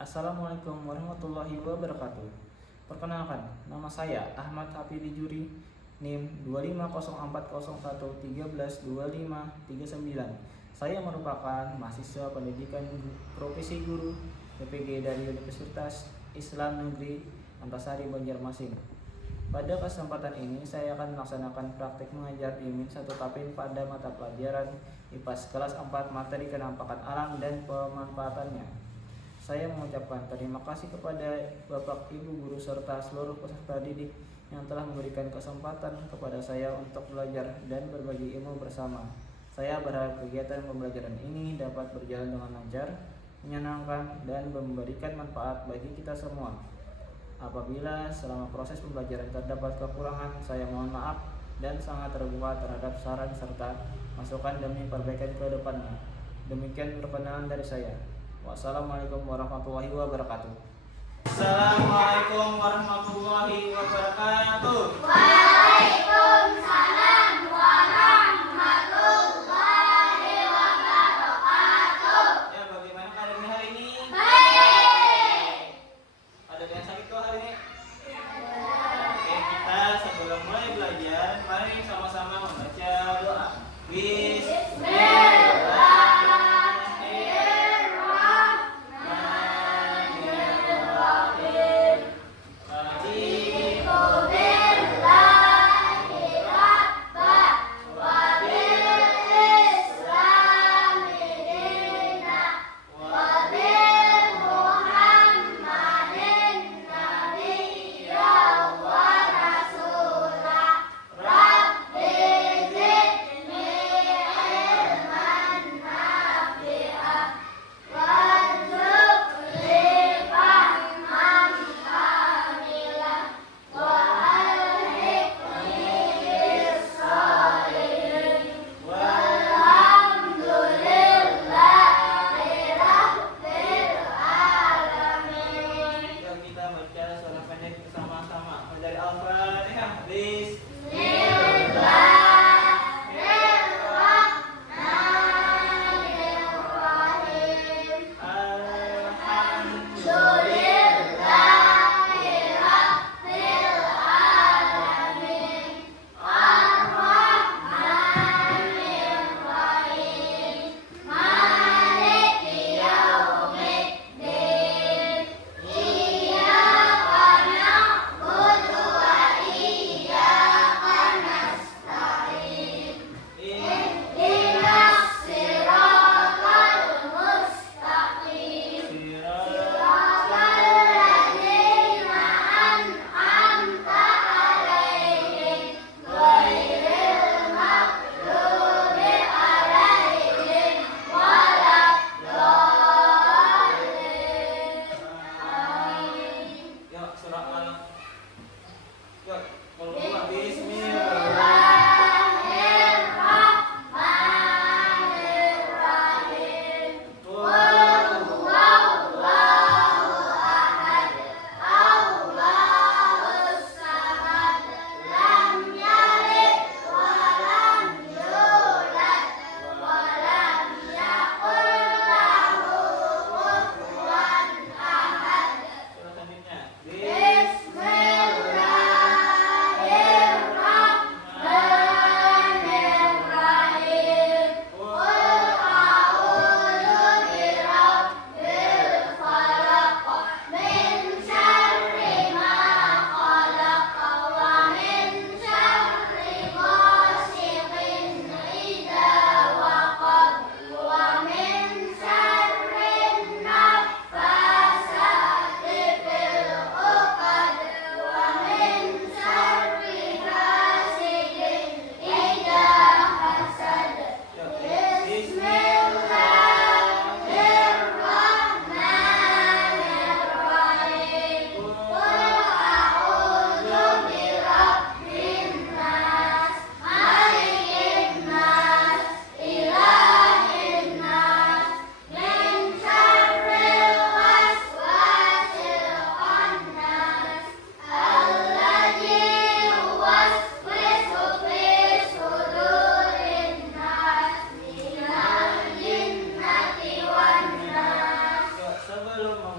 Assalamualaikum warahmatullahi wabarakatuh. Perkenalkan, nama saya Ahmad Hafidi Juri, NIM 25041131259. Saya merupakan mahasiswa pendidikan profesi guru PPG dari Universitas Islam Negeri Antasari Banjarmasin. Pada kesempatan ini saya akan melaksanakan praktik mengajar di Min 1 Tapin pada mata pelajaran IPAS kelas 4 materi kenampakan alam dan pemanfaatannya. Saya mengucapkan terima kasih kepada Bapak, Ibu guru serta seluruh peserta didik yang telah memberikan kesempatan kepada saya untuk belajar dan berbagi ilmu bersama. Saya berharap kegiatan pembelajaran ini dapat berjalan dengan lancar, menyenangkan, dan memberikan manfaat bagi kita semua. Apabila selama proses pembelajaran terdapat kekurangan, saya mohon maaf dan sangat terbuka terhadap saran serta masukan demi perbaikan ke depannya. Demikian perkenalan dari saya. Wassalamualaikum warahmatullahi wabarakatuh. Assalamualaikum warahmatullahi wabarakatuh. Waalaikumsalam warahmatullahi wabarakatuh. Ya, bagaimana keadaannya hari ini? Baik. Ada yang sakit kok hari ini? Oke, kita sebelum mulai belajar, mari sama-sama membaca doa.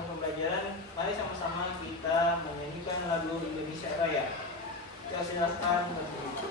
tahun pembelajaran, mari sama-sama kita menyanyikan lagu Indonesia Raya. Kita silakan berdiri.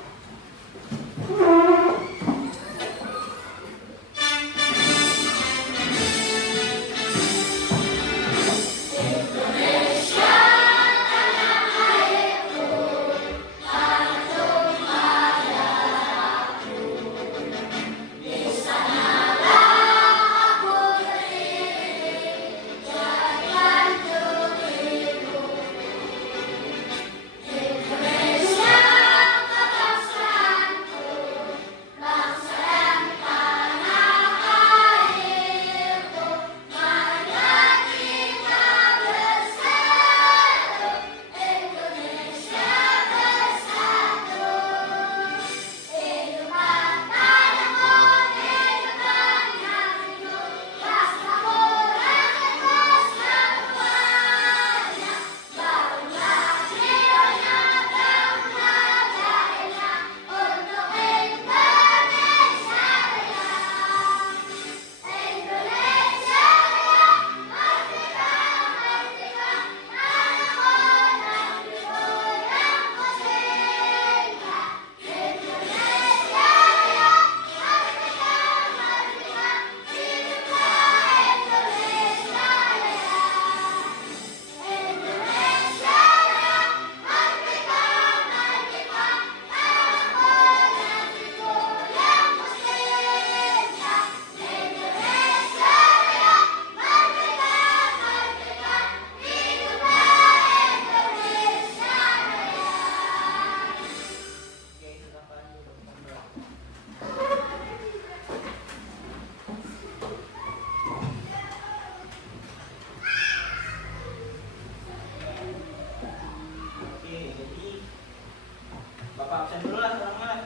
Bapak absen dulu lah sekarang.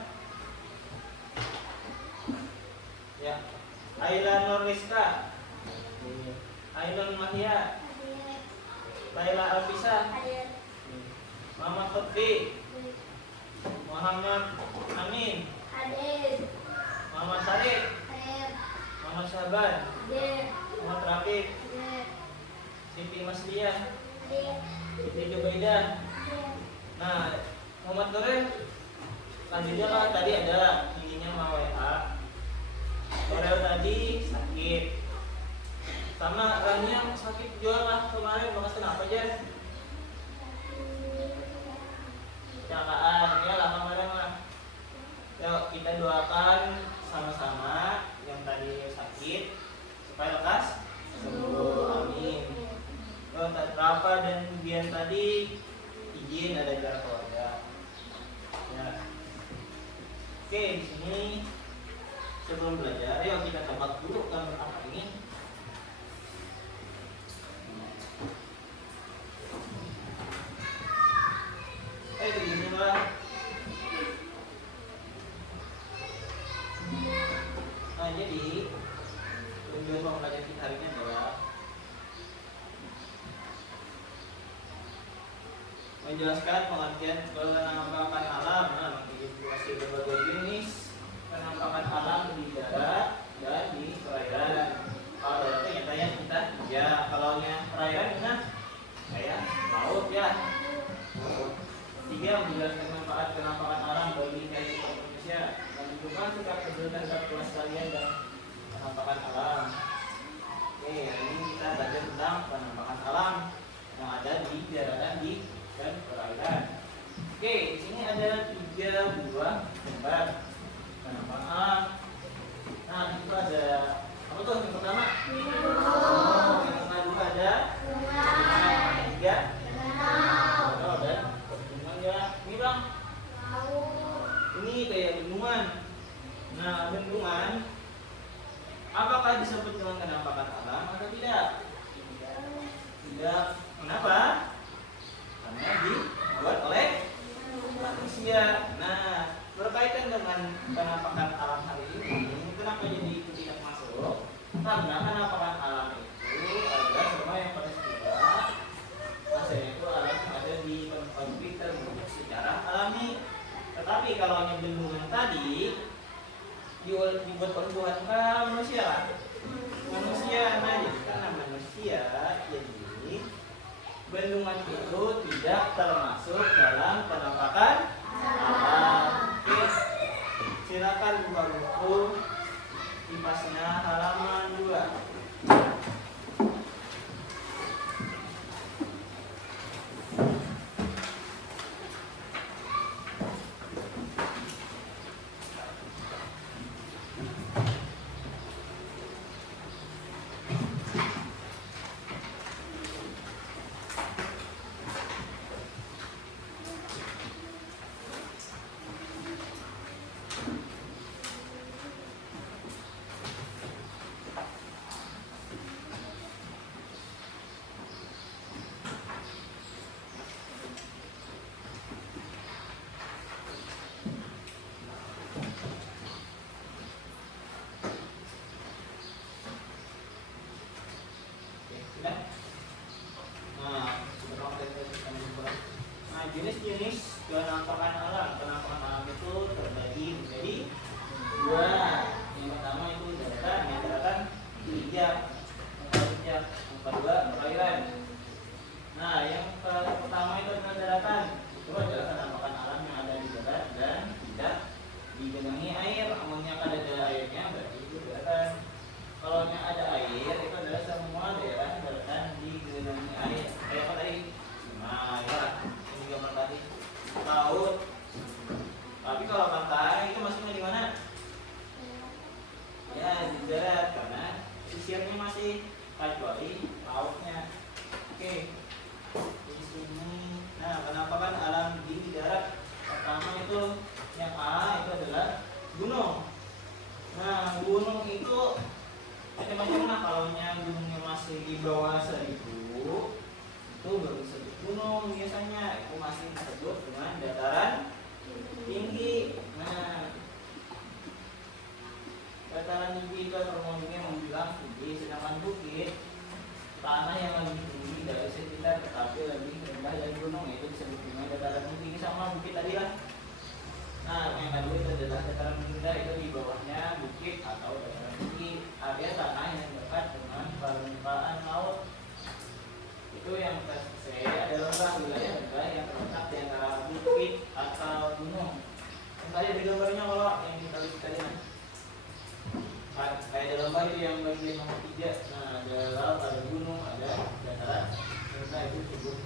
Ya, Ayla Nurliska, Ainun Mahia, Laila Alfisa, Muhammad Fatri, Muhammad Amin, Muhammad Sarif, Muhammad Saban, Muhammad Rafiq, Siti Masliah, Siti Jubaidah. Nah, Muhammad Nuril, selanjutnya kan tadi ada giginya mau WA. Nuril tadi sakit, sama Rania sakit juga lah kemarin. Bahas kenapa aja? Kecelakaan, ya lah kemarin lah. Yuk kita doakan sama-sama yang tadi sakit supaya lekas sembuh, amin. Rafa dan Bian tadi izin ada jalan keluarga. Ya. Oke, di sini sebelum belajar, ayo kita tebak dulu gambar apa ini. Begini lah. Nah, jadi tujuan pembelajaran kita hari ini adalah menjelaskan pengertian penampakan alam, mengidentifikasi berbagai jenis penampakan alam di darat dan di perairan. Kalau darat itu nyatanya kita ya, kalau perairan kita kayak laut ya. Tiga, menjelaskan manfaat penampakan alam bagi kehidupan manusia, menunjukkan sikap peduli terhadap kelestarian dan penampakan alam. Oke, hari ini kita belajar tentang penampakan alam yang ada di daratan dan perairan. Oke, di sini ada 3 buah gambar penampakan alam. Nah, itu ada apa tuh yang pertama? Yang kedua ada yang ketiga dan bendungan ya. Ini bang, ini kayak bendungan. Nah, bendungan apakah disebut dengan penampakan alam atau tidak? Tidak. Kenapa? Karena dibuat oleh manusia. Nah, berkaitan dengan penampakan alam hari ini, kenapa jadi itu tidak masuk? Karena penampakan alam itu adalah semua yang peristiwa hasilnya itu alam yang ada di tempat kita terbentuk secara alami. Tetapi kalau yang bendungan tadi dibuat oleh Tuhan manusia lah. Manusia, nah jadi karena manusia jadi bendungan itu tidak termasuk dalam penampakan alam. Oke, silakan buka buku kipasnya halaman 2. Jenis-jenis penampakan alam. Penampakan alam itu terbagi menjadi 2. Yang pertama itu daratan, yang daratan pijak, yang kedua perairan. Nah, yang pertama itu adalah daratan. Itu adalah penampakan alam yang ada di darat dan tidak digenangi air. Amonnya ada airnya berarti itu daratan. Kalau yang ada air itu adalah semua daerah daratan digenangi air. Kayak apa tadi? Nah, ya. Gambar tadi laut. Tapi kalau pantai itu masuknya di mana? Ya di darat karena sisirnya masih kecuali lautnya. Oke, di sini. Nah, penampakan alam di darat pertama itu yang A itu adalah gunung. Nah, gunung itu macam-macam lah. Kalau gunungnya masih di bawah 1000 itu baru disebut gunung, biasanya itu masih disebut dengan dataran tinggi. Nah, dataran tinggi itu termometernya membilang tinggi, sedangkan bukit tanah yang lebih tinggi dari sekitar tetapi lebih rendah dari gunung, itu disebut dengan dataran tinggi. Sama bukit tadi lah. Nah, yang kedua itu adalah dataran rendah, itu di bawahnya bukit atau dataran tinggi, area tanah yang dekat dengan permukaan laut. Itu yang C adalah wilayah rendah yang terletak di antara bukit atau gunung. Tadi ada gambarnya kalau yang kita lihat tadi. Kayak dalam bawah itu yang bagian nomor 3. Nah, ada laut, ada gunung, ada dataran rendah, itu disebut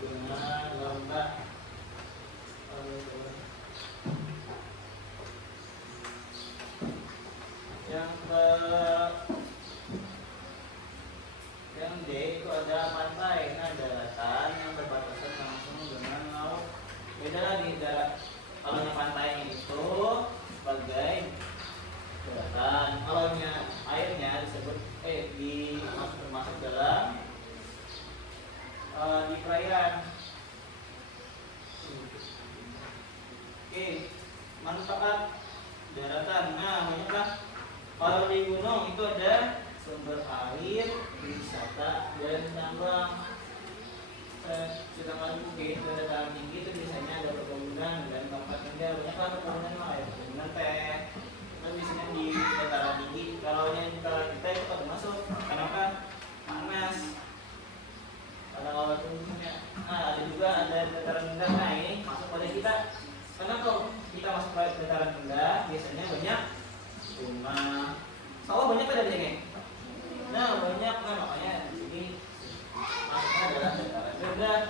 dengan lembah. Yang D itu ada pantai. Nah, daratan yang berbatasan langsung dengan laut. Beda lagi darat. Kalau yang pantainya itu sebagai daratan. Kalau airnya disebut termasuk dalam di perairan. Oke, manfaat daratan. Nah, banyaklah. Kalau di gunung itu ada sumber air, wisata, dan tambang. Sedangkan bukit itu ada dataran tinggi, itu biasanya ada perkebunan dan tempat tinggal. Banyaklah perkebunan lah, perkebunan teh. Itu biasanya di dataran tinggi. Kalau yang kita itu pada masuk, kenapa? Panas. Kalau tubuhnya, nah ada juga ada dataran rendah. Nah ini masuk pada kita. Kenapa kita masuk pada dataran rendah? Biasanya banyak rumah. Sawah banyak pada biasanya. Nah banyak kan, makanya di sini masuknya adalah dataran rendah.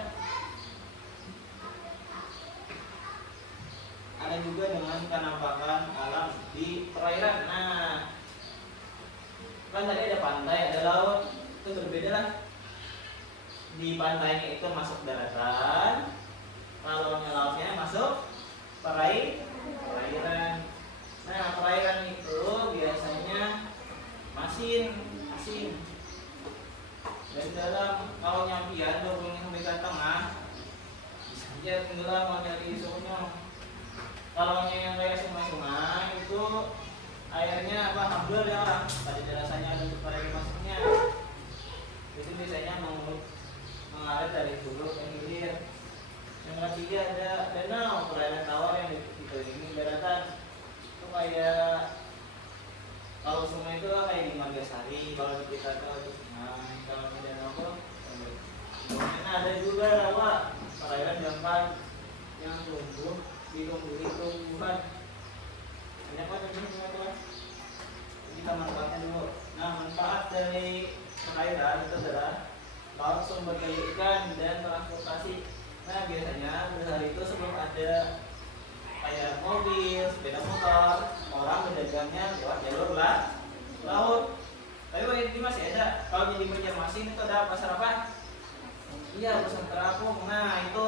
Ada juga dengan penampakan alam di perairan. Nah, kan tadi ada pantai, ada laut, itu berbeda lah. Di pantainya itu masuk daratan, kalau lautnya masuk perairan. Nah, perairan itu biasanya masin. Dari dalam, kalau nyampian 20 sampai ke tengah, bisa aja tenggelam mau nyari sono. Kalau yang kayak sungai-sungai itu airnya hampir ya orang. Tadi rasanya ada untuk perairan masuknya. Itu biasanya mengalir dari hulu ke hilir. Yang ketiga ada danau, perairan tawar yang dikelilingi daratan. Itu kayak kalau sungai itu kayak di Margasari, kalau kita tahu. Nah, kalau tidak apa, kemudian ada juga rawa perairan jamban yang tumbuh di tumbuhan. Banyak banget teman-teman. Kita manfaatnya dulu. Nah, manfaat dari perairan itu adalah laut, sumber daya ikan, dan transportasi. Nah, biasanya pada hari itu sebelum ada kayak mobil, sepeda motor, orang berdagangnya lewat jalur laut. Tapi ini masih ada. Kalau jadi Banjarmasin itu ada pasar apa? Iya, pasar terapung. Nah, itu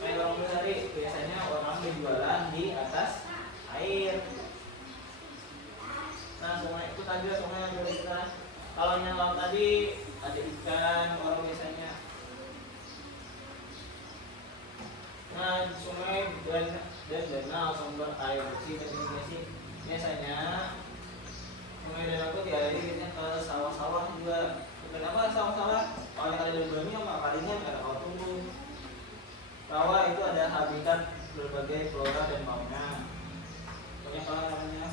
kayak orang berhari biasanya orang berjualan di atas air. Nah, sungai itu tadi sungai yang dari kita. Kalau yang laut tadi ada ikan, orang biasanya. Nah, sungai dan danau sumber air bersih dan irigasi. Biasanya sungai dan laut dialiri biasanya ke sawah-sawah juga. Kenapa sawah-sawah? Kalau yang ada di bumi apa kalinya nggak ada tumbuh. Rawa itu ada habitat berbagai flora dan fauna. Banyak banget namanya.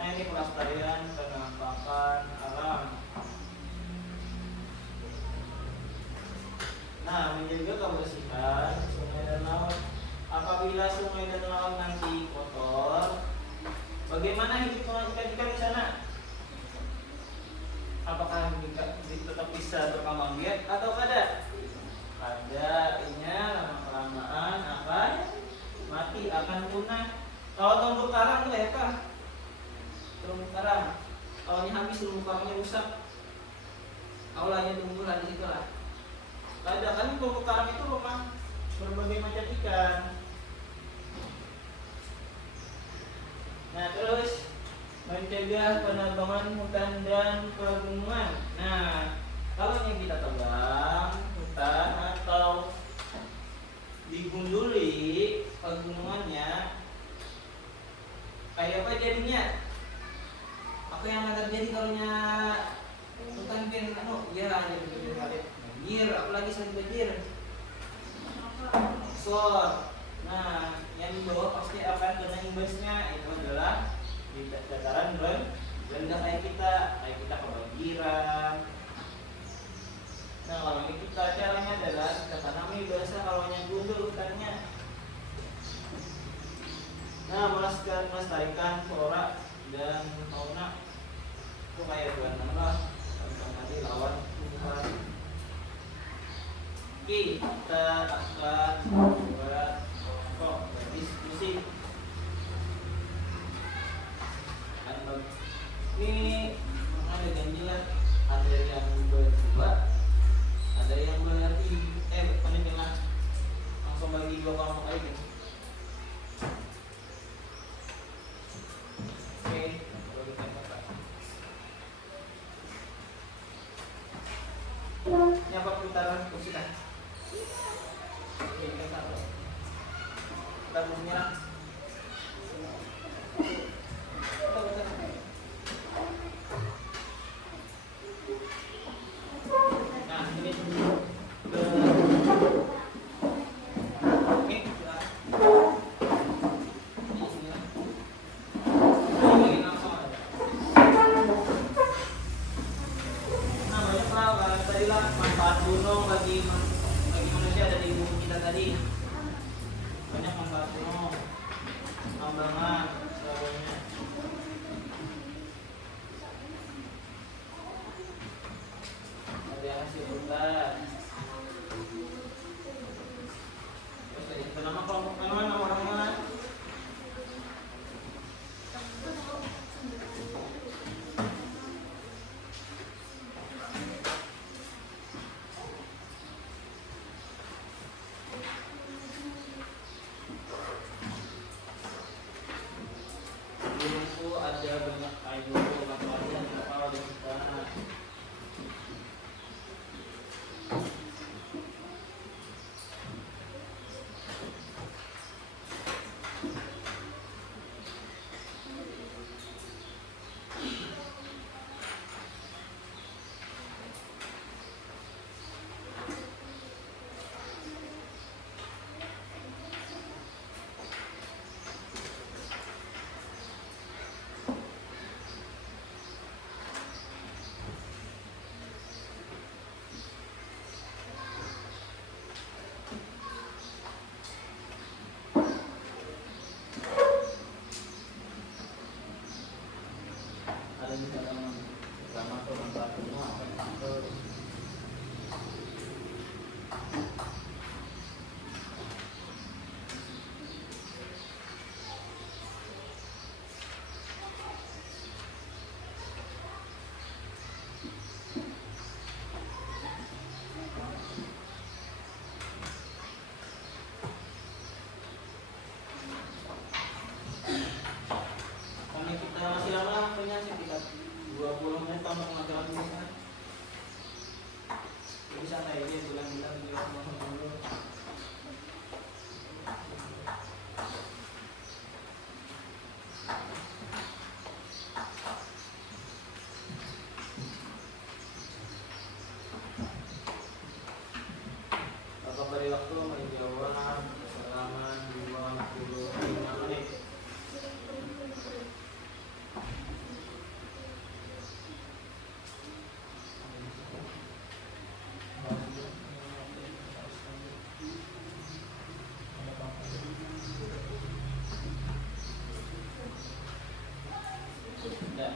Nah, ini pelestarian penampakan alam. Nah, menjaga kebersihan sungai dan laut. Apabila sungai dan laut nanti kotor, bagaimana hidup ikan-ikan di sana? Apakah tetap bisa berkembang biak atau tidak? Ada, inya lama-kelamaan akan mati, akan punah. Kalau terumbu karang itu ya kah? Terumbu karang, kalau habis terumbu karangnya rusak, aulanya tumbuhan di situ lah. Ada kan terumbu karang itu rumah berbagai macam ikan. Nah, terus mencegah penebangan hutan dan pegunungan. Nah, kalau yang kita tebang hutan atau digunduli pegunungannya, kayak apa jadinya? Apa yang akan terjadi kalau hutan biar ya banjir, apalagi selain banjir, longsor. Nah, yang di bawah pasti akan kena imbasnya. Itu adalah di dataran rendah kayak kita kebanjiran. Nah, kalau kita caranya adalah kita tanami basah kalau yang gundul hutannya. Nah, melestarikan flora dan fauna itu kayak bulan apa tentang tadi lawan tumbuhan. Oke, kita akan buat kelompok berdiskusi. Ini ada janji lah, ada yang berdua, ada yang bertiga. Paling jangan langsung bagi dua kelompok aja. Oke, bagi kakak. Ini apa putaran kursi dah? Oke, kita kursinya. ada di halaman pertama atau angka semua atau karena kita masih lama punya sekitar 20 menit tambah pengajaran ini kan. Jadi santai aja bilang-bilang di rumah dulu. Bapak beri waktu menjawab selama 25 menit. Ya.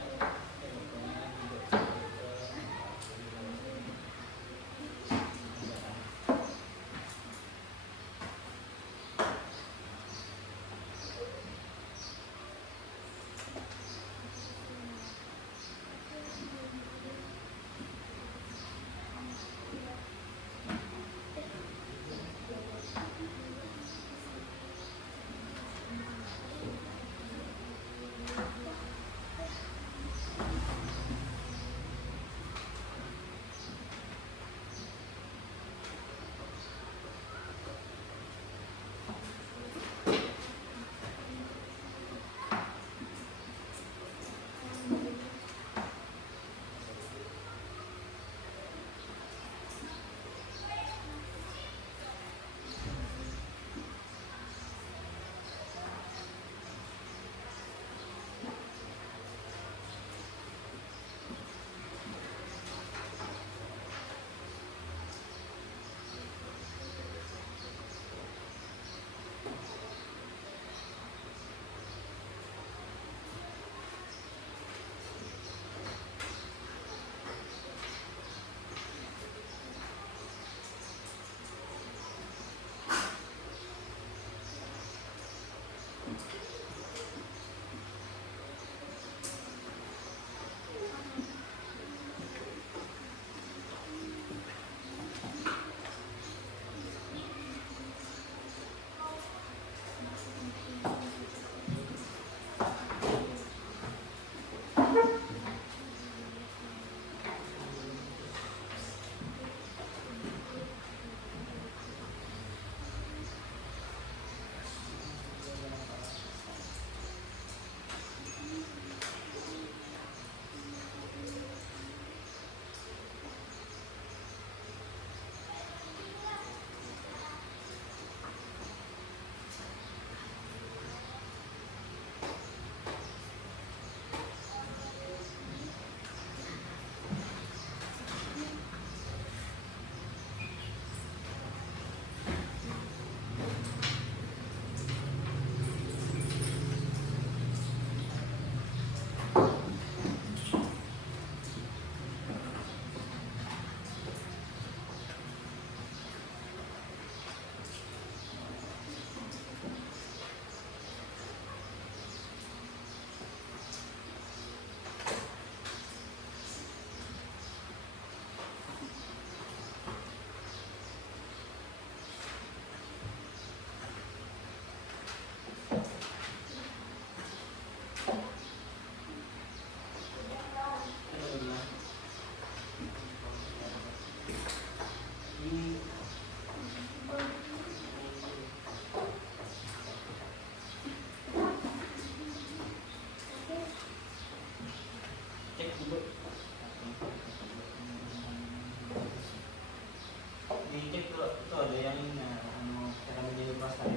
Dicek tuh itu ada yang cara menjadi prastawa.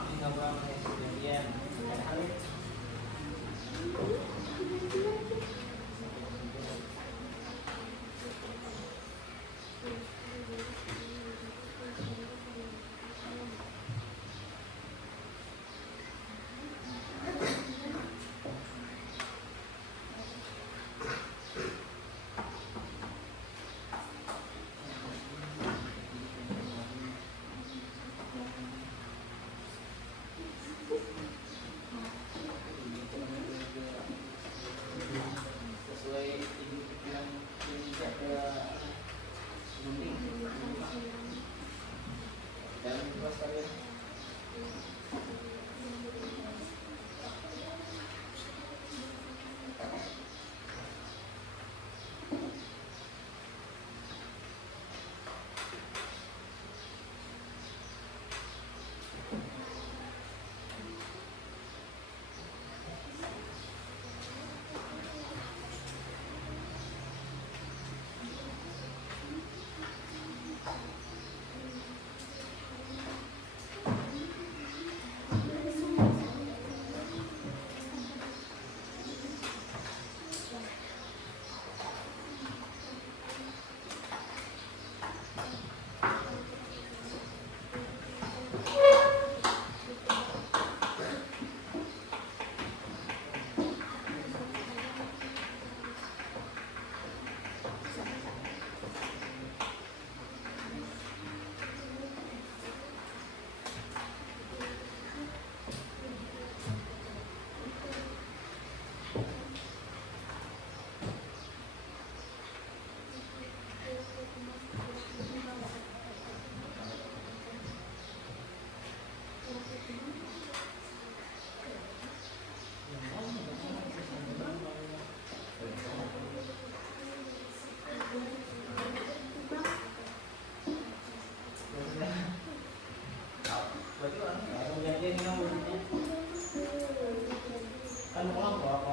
Aku nggak pernah kejadian ada hal itu. Ganyan nga mo niya. Ano ko lang po ako?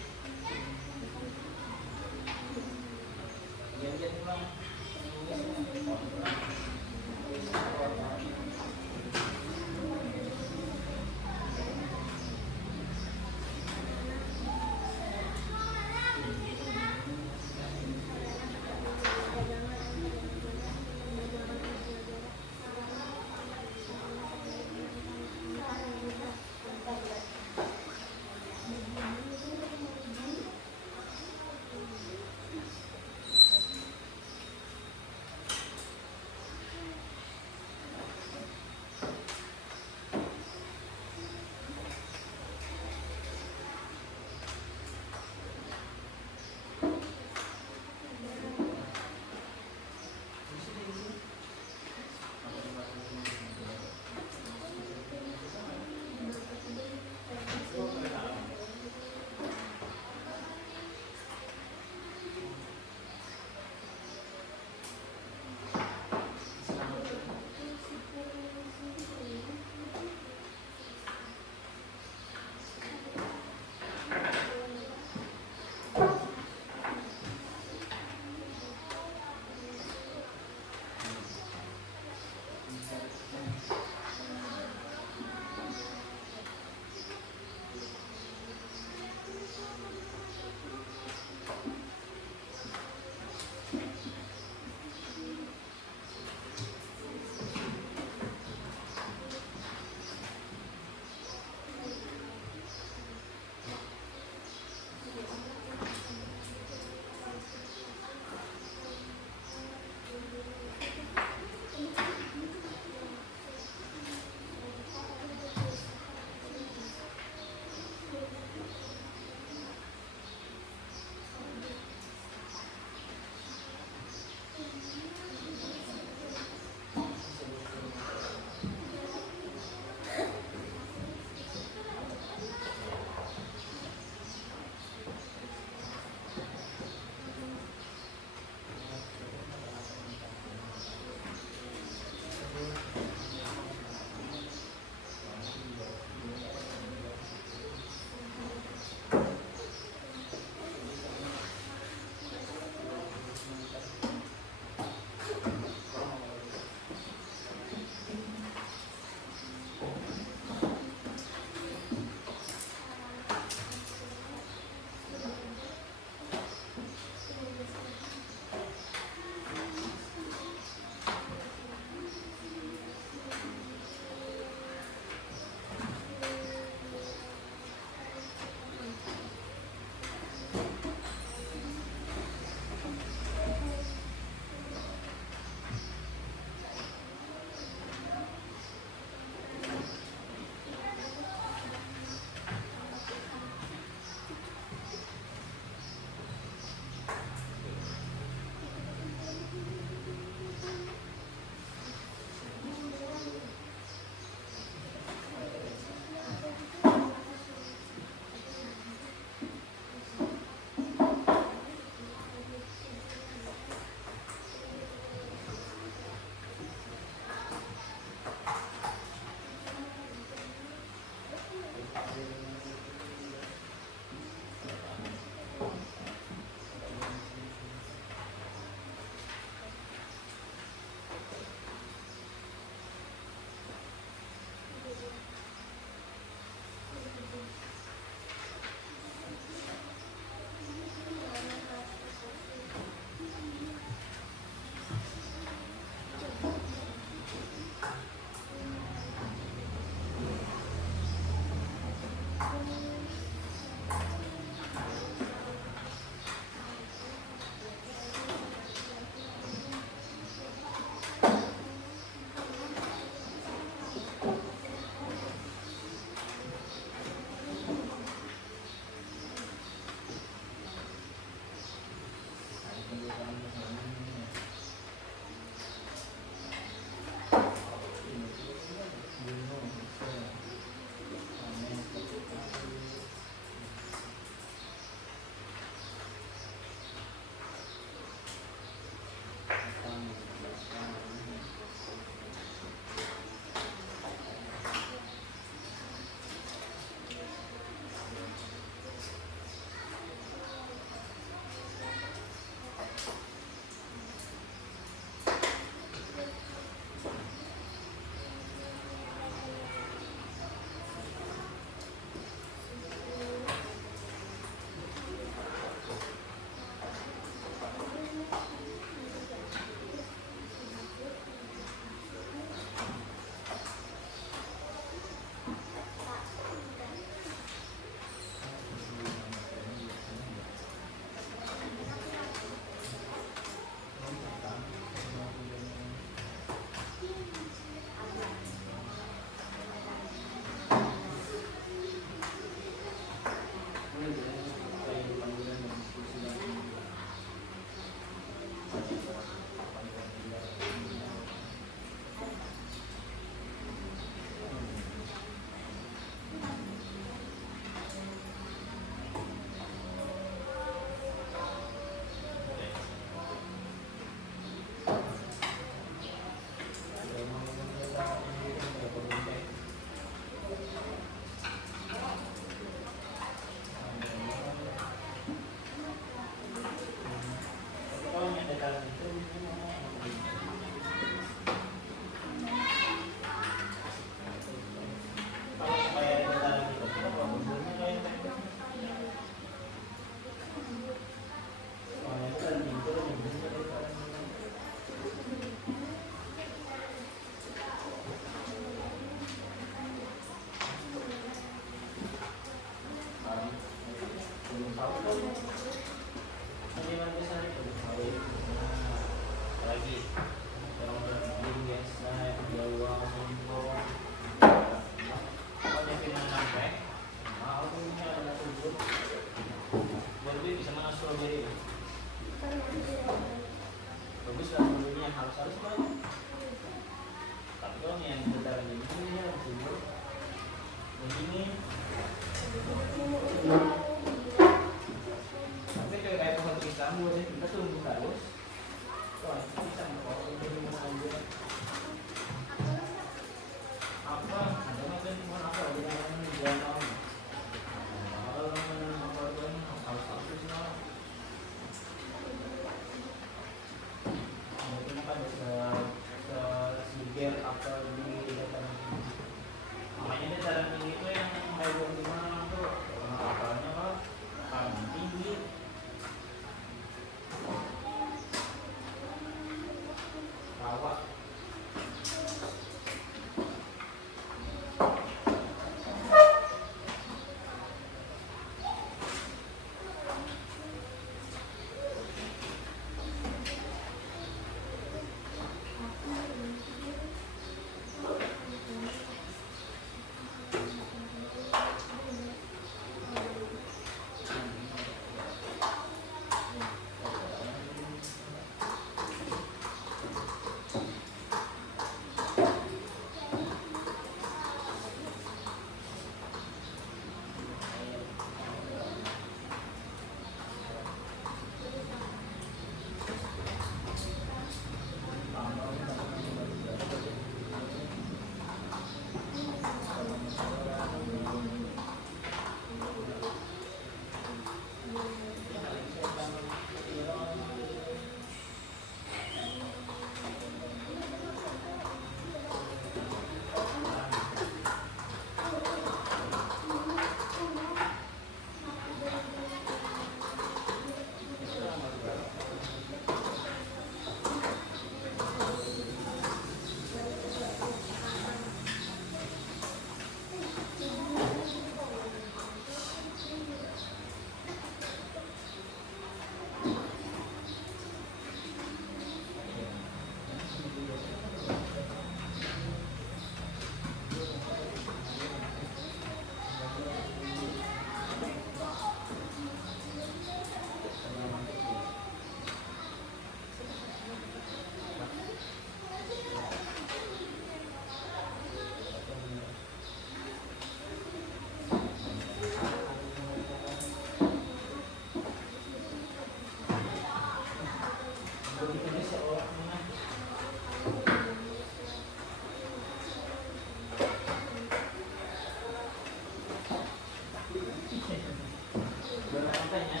Baru makanya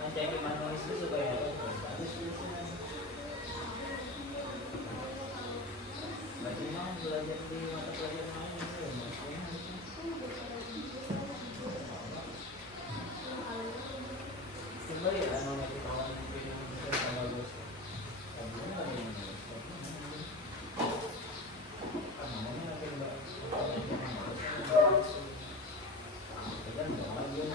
ngecek manualis itu supaya harus berarti mau belajar di mata pelajaran lain itu ya maksudnya coba ya anu nanti kawan itu bisa bagus kamu ada yang namanya nanti mbak kan bawa aja.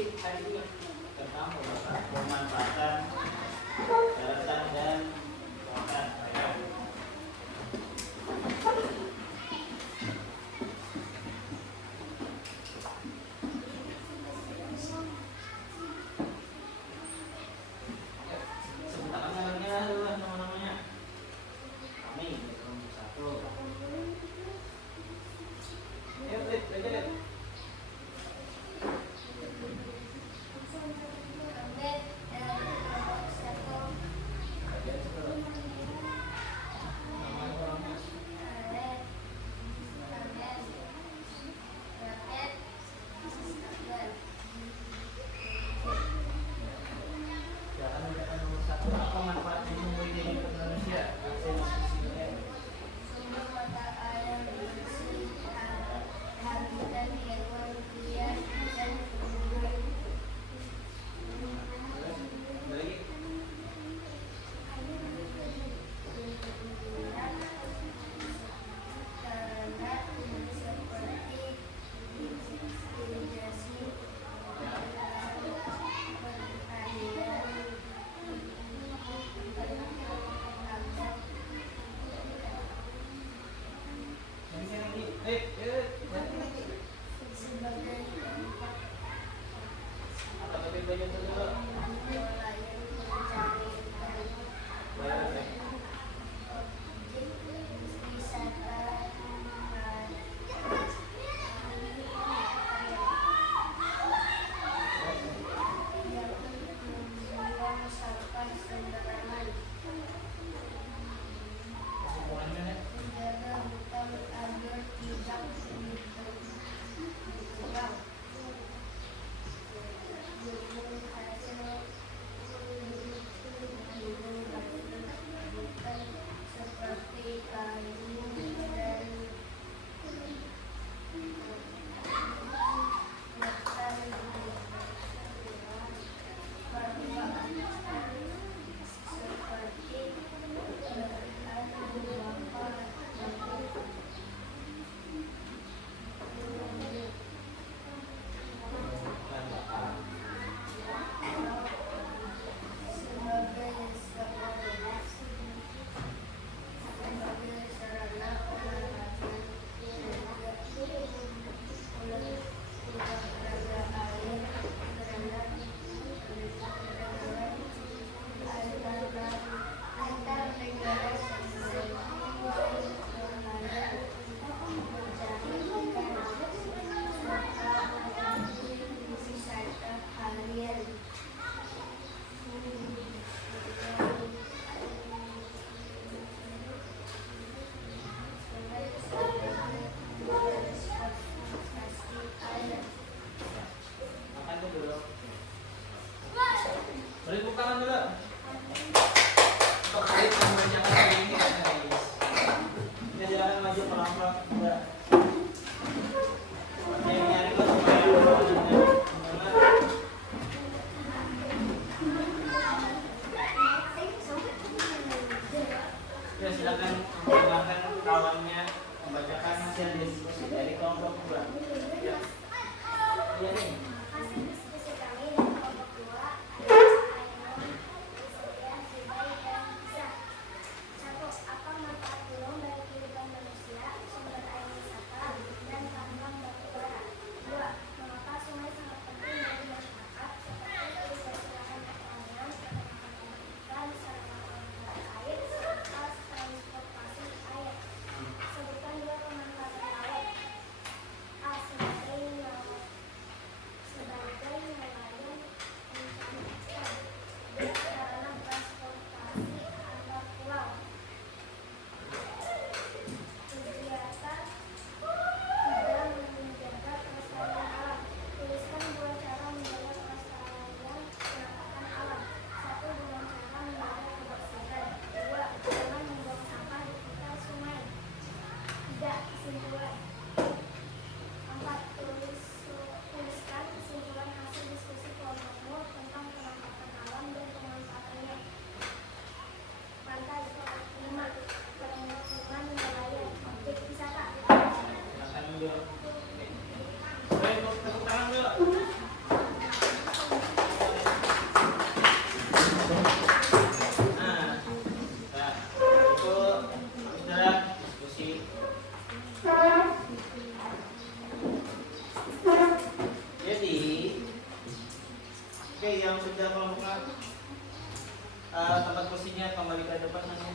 sih hari ini tentang pemanfaatan daratan dan muatan. Sebutkan nama-namanya. Kami satu. Ayo, belajar ya. Apa manfaat minum ini untuk manusia? Sumber mata air bersih, habitat hewan liar dan tumbuhan. Lagi. Karena seperti irigasi, sebagai tempat nelayan mencari objek wisata yang membuang sampah sembarangan, menjaga hutan agar tidak ditebang, gunung hasil yang sudah melakukan tempat kursinya kembali ke depan hanya.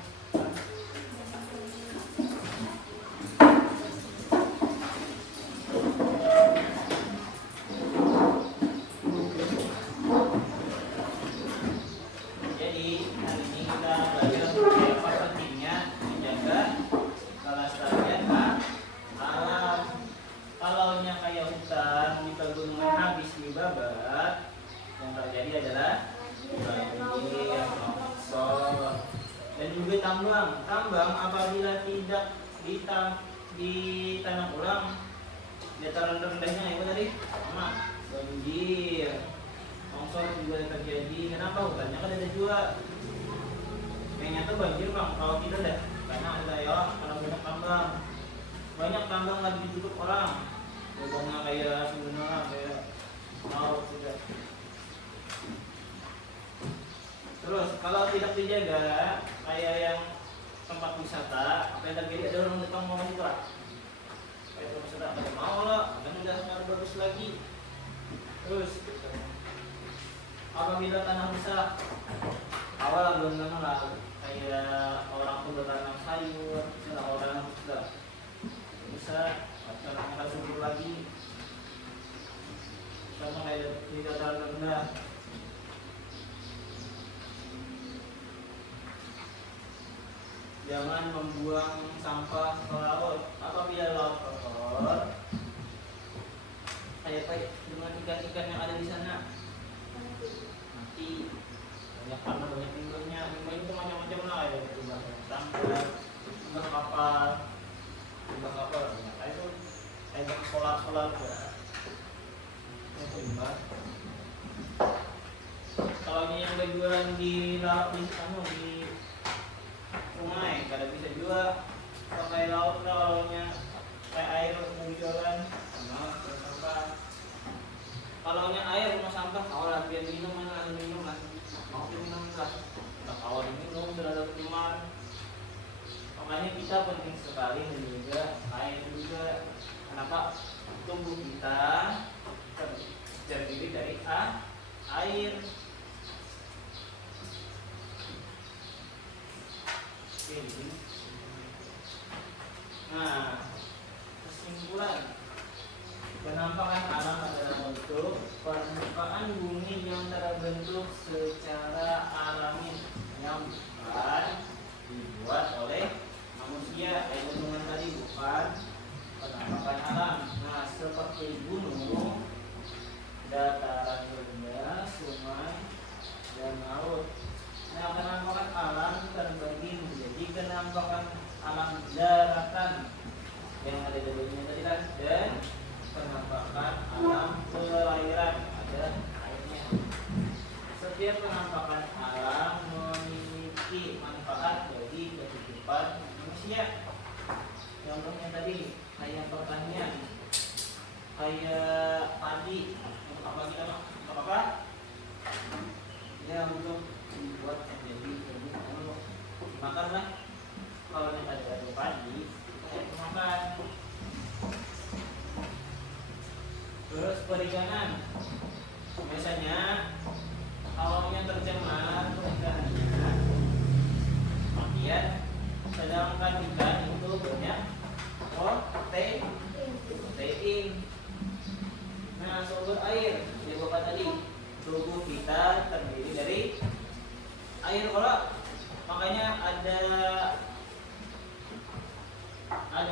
Jadi hari ini kita belajar apa pentingnya menjaga kelestarian alam. Kalaunya kayak hutan di pegunungan habis dibabat, yang terjadi adalah banjir, longsor, dan juga tambang apabila tidak ditanam ulang, dataran rendahnya itu tadi sama banjir, longsor juga terjadi. Kenapa? Hutannya kan ada dua, yang nyata banjir bang kalau tidak ada, karena ada ya karena banyak tambang lagi ditutup orang, lubangnya kayak sebenarnya kayak laut sudah. Terus kalau tidak dijaga kayak yang tempat wisata, apa yang terjadi? Ada orang datang mau buka kayak tempat wisata, ada mau lah, dan udah harus bagus lagi. Terus apabila tanah rusak, awal belum lama lah kayak orang tuh bertanam sayur, misalnya orang sudah bisa caranya kan subur lagi, sama kayak di dataran rendah. Jangan membuang sampah ke laut. Apabila laut kotor, kayak dengan ikan-ikan yang ada di sana mati. Banyak karena banyak limbahnya. Limbah itu macam-macam lah, ya limbah sampah, limbah kapal, Nah, itu kayak solar itu limbah. Kalau ini yang berjualan di laut di sungai, kada bisa juga pakai laut kalaunya kayak air berjualan sampah. Kalaunya air rumah sampah, kalau biar minum mana minum lah, mau minum lah, tak awal minum terhadap teman. Makanya kita penting sekali menjaga air juga. Kenapa? Tubuh kita terdiri dari air. Nah, kesimpulan, penampakan alam adalah bentuk permukaan bumi yang terbentuk secara alami yang bukan dibuat oleh manusia. Gunungan tadi bukan penampakan alam. Nah, seperti gunung, dataran rendah, sungai, dan laut. Nah, penampakan alam terbagi menjadi penampakan alam daratan yang ada di dunia tadi kan, dan penampakan alam perairan, ada airnya. Setiap penampakan alam memiliki manfaat bagi kehidupan manusia. Contohnya tadi kayak pertanian, kayak padi, apa kita apa? Ya untuk dibuat menjadi produk makan lah. Kalau yang ada padi kita harus makan. Terus perikanan, biasanya kalau yang tercemar perikanannya makian, sedangkan ikan itu banyak protein. Nah, sumber air yang bapak tadi, tubuh kita terdiri dari air kalau, makanya ada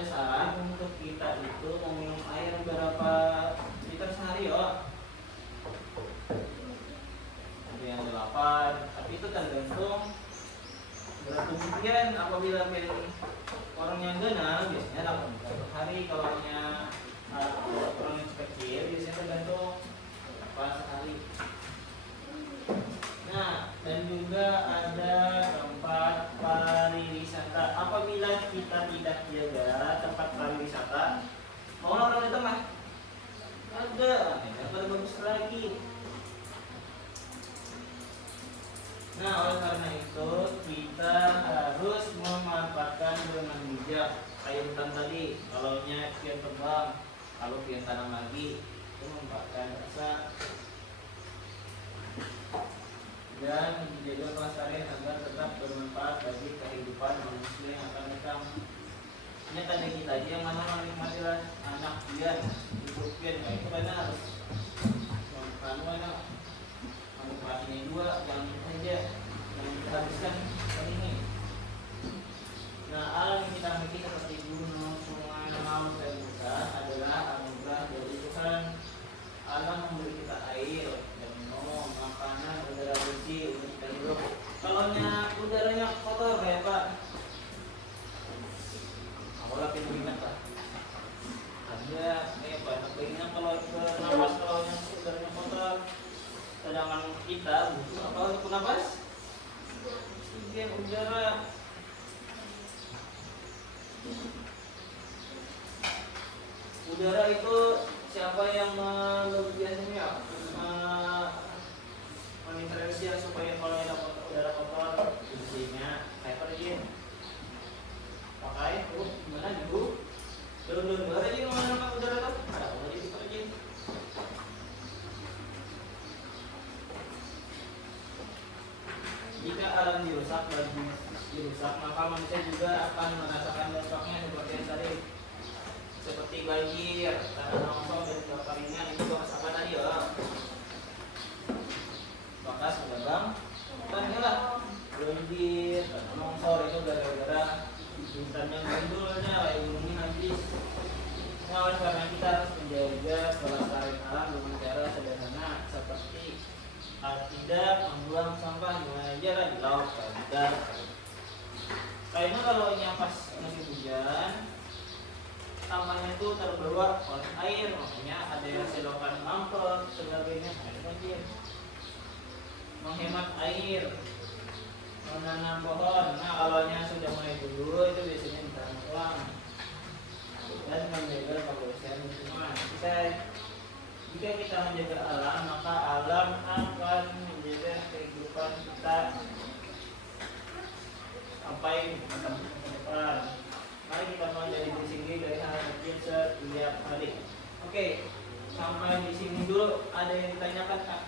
saran untuk kita itu meminum air berapa liter sehari ya. Ada yang 8, tapi itu tergantung berat tubuh kalian. Apabila orang yang genal biasanya 8 liter per hari, kalau orang yang kecil biasanya tergantung berapa sehari. Nah, dan juga ada tempat pariwisata. Apabila kita tidak jaga tempat pariwisata, mau orang datang lah, ada bagus lagi. Nah, oleh karena itu kita harus memanfaatkan dengan bijak. Kayak hutan tadi, kalau pian terbang, kalau pian tanam lagi, itu memanfaatkan rasa. dan menjaga kelestarian agar tetap bermanfaat bagi kehidupan manusia yang akan datang. Ini tanda kita aja yang mana menikmatilah anak pian, hidup pian, nah itu karena harus mana menikmatinya juga, jangan saja yang kita habiskan ini. Nah, alam yang kita miliki seperti gunung, sungai, laut, dan hutan adalah anugerah dari Tuhan. Alam memberi kita air dan minum, makanan, udara bersih untuk kita hidup. Kalau udaranya kotor ya Pak, aku lagi ingat Pak. Ada Pak, ingat kalau bernapas kalau yang udaranya kotor, sedangkan kita butuh apa untuk napas? Oksigen, udara. Udara itu siapa yang biasanya mengintervensi supaya kalau ada udara kotor bersihnya kayak apa aja pakai gimana dulu dulu aja ngomongin udara tuh ada apa aja. Jika alam dirusak maka manusia juga akan merasakan dampaknya seperti yang tadi, seperti banjir, tanah longsor dan kekeringan. Itu bahas apa tadi ya? Bekas pedagang kan lah banjir, tanah longsor itu gara-gara hutan yang gundulnya, bumi habis. Nah, oleh karena kita harus menjaga kelestarian alam dengan cara sederhana seperti tidak membuang sampah di mana aja lah, di laut, dan karena kalau yang pas musim hujan sampahnya itu terbawa oleh air, makanya ada yang selokan mampet sebagainya, air banjir. Menghemat air, menanam pohon. Nah, kalau sudah mulai dulu itu biasanya ditanam ulang dan menjaga kebersihan lingkungan. Jika kita menjaga alam, maka alam akan menjaga kehidupan kita sampai masa depan. Mari kita menjadi diri sendiri dari hal kecil setiap hari. Oke, sampai di sini dulu. Ada yang ditanyakan Kak?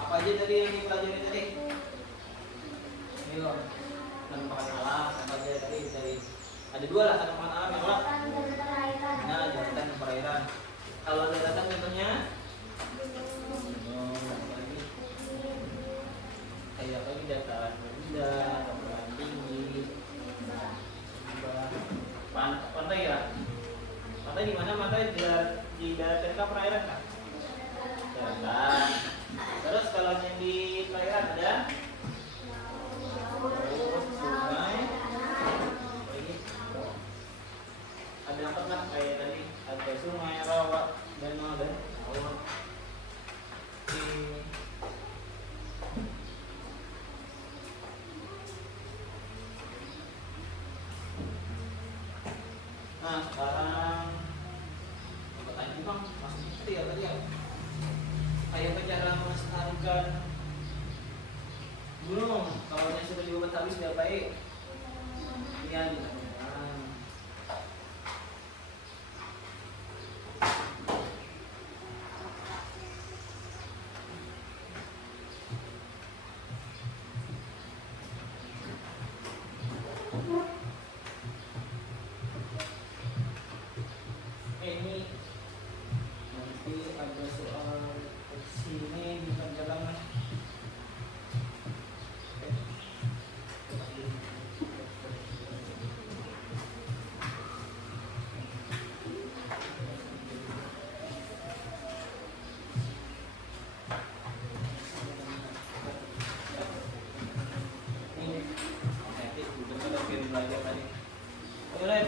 Apa aja tadi yang dipelajari tadi? Ayo, pemanfaatan alam. Apa aja tadi dari? Ada dua lah, satu pemanfaatan alam yang apa? Nah, daratan dan perairan. Kalau daratan contohnya kayak apa? Dataran rendah, dataran tinggi, pantai ya. Pantai di mana? Pantai di daratan kah perairan kah? Daratan. Terus kalau yang di perairan ada sungai, ada apa kan kayak tadi ada sungai, rawa, danau dan laut. Nah sekarang pertanyaan bang masih itu ya tadi ya kayak cara melestarikan gunung kalau yang sudah dibuat habis tidak baik ya ini nanti ada soal sini di perjalanan. Ini nanti udah belajar tadi. Boleh.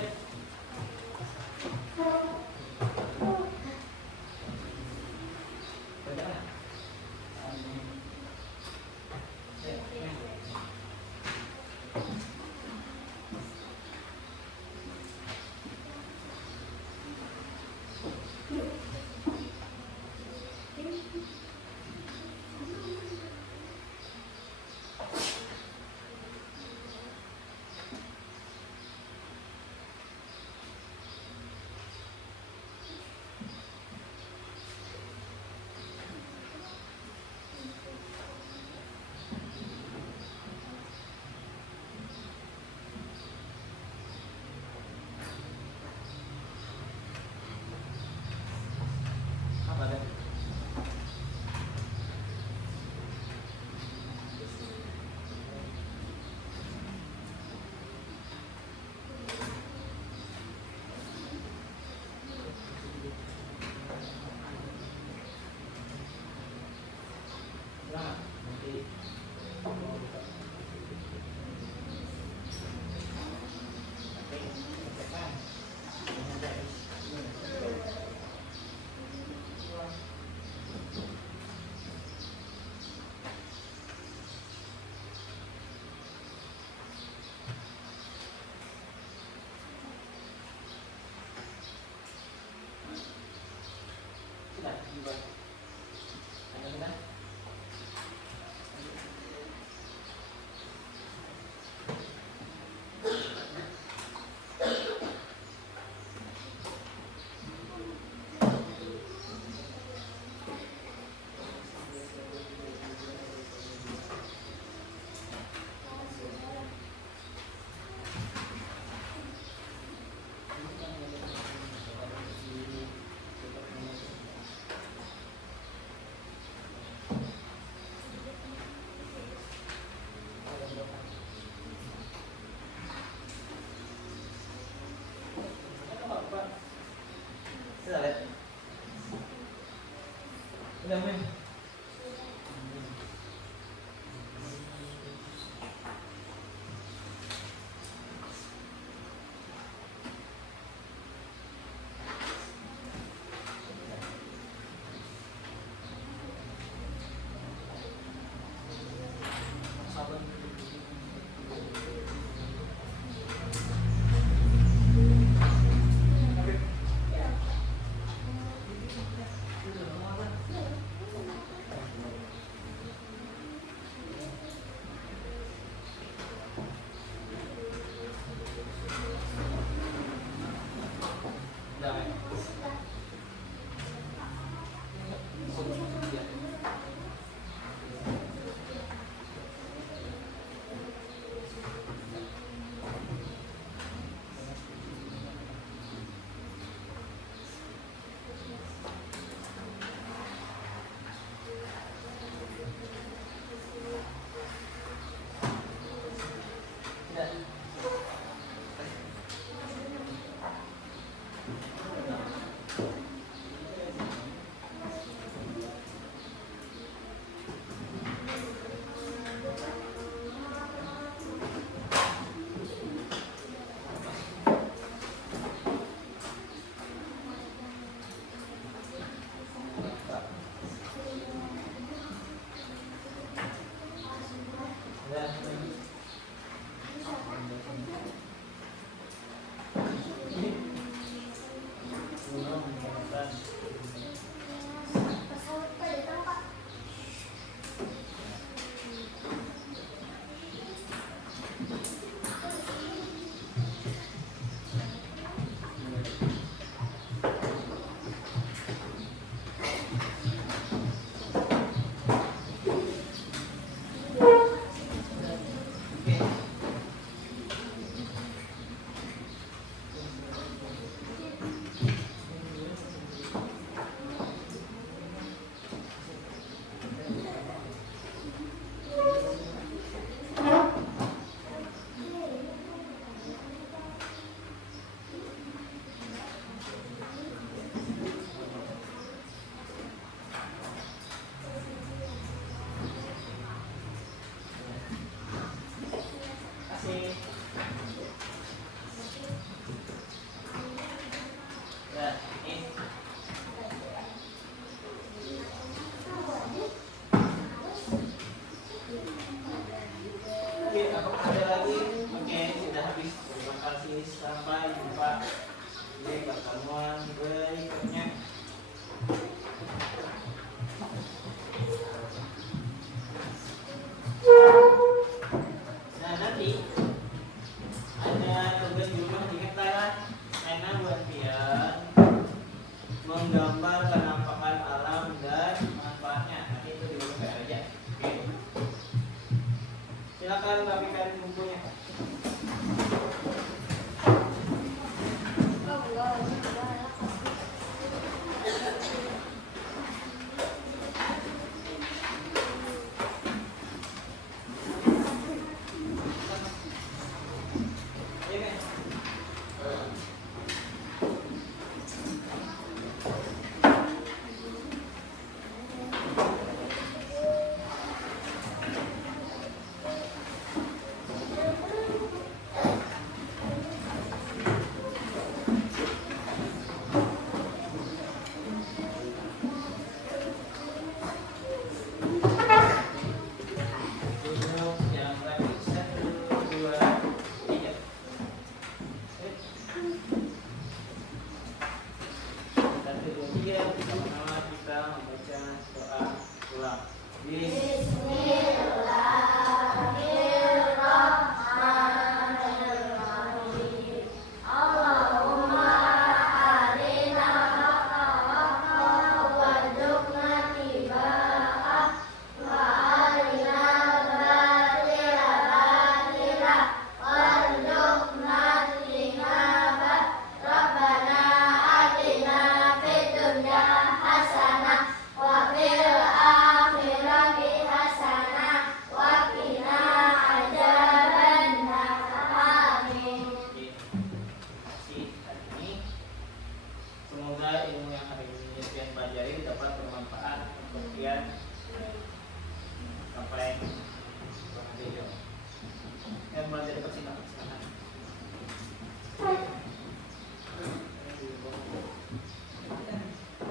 mulai dekat sini.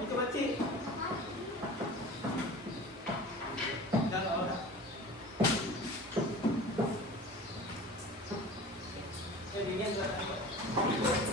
Itu baci. Jangan orang. Dingin.